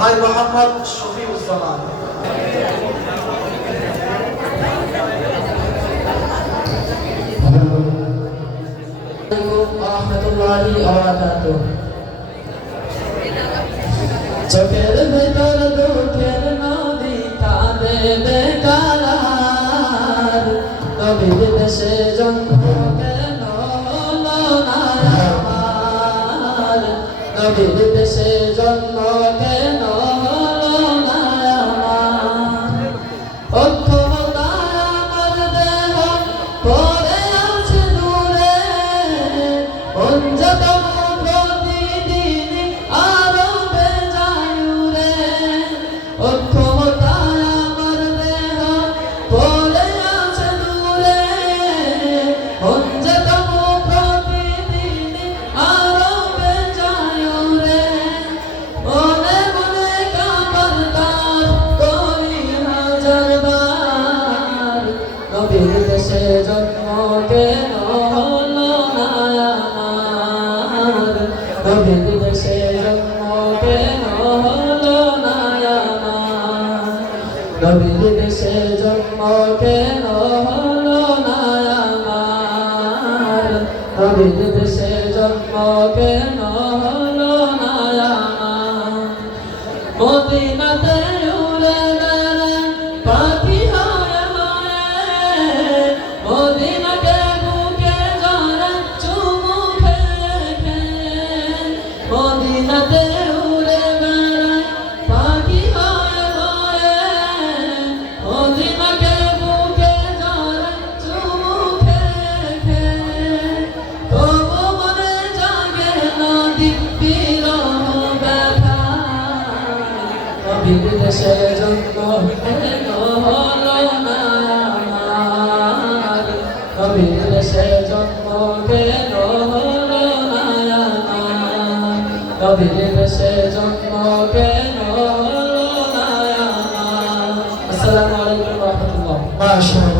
ভাই মোহাম্মদ শফিউজ্জামান। চোখের ভেতর দুঃখের নদী কাঁদে বেকার, নবীর দেশে জন্ম কেন হলো না আমার, নবীর দেশে জন্ম কেন হলো না আমার। অক্ষমতায় আমার দেহ পড়ে আছে দূরে, অঞ্জতম প্রতিদিন আরো বেজায় উড়ে। অক্ষমতায় আমার দেহ পড়ে আছে দূরে, অঞ্জতম প্রতিদিন আরো বেজায় উড়ে। মনে মনে কাবার তার করি হাজার বার, নবীর দেশে জন্ম কেন হলো না আমার, নবীর দেশে জন্ম কেন হলো না আমার, নবীর দেশে জন্ম কেন হলো না আমার, নবীর দেশে জন্ম কেন হলো না আমার। মদিনাতে উড়ে বেড়ায় পাখি হয়ে হয়ে, মদিনাকে বুকে জড়ায় চুমু খেয়ে খেয়ে। মদিনাতে উড়ে বেড়ায় পাখি হয়ে হয়ে, মদিনাকে বুকে জড়ায় চুমু খেয়ে খেয়ে। তবু মনে জাগে নদী বিরহ ব্যথা, নবীর দেশে জন্ম কেন হলো না আমার, নবীর দেশে জন্ম কেন হলো না আমার, নবীর দেশে জন্ম কেন হলো না আমার। আসসালামু আলাইকুম ওয়া রাহমাতুল্লাহ। মাশাআল্লাহ।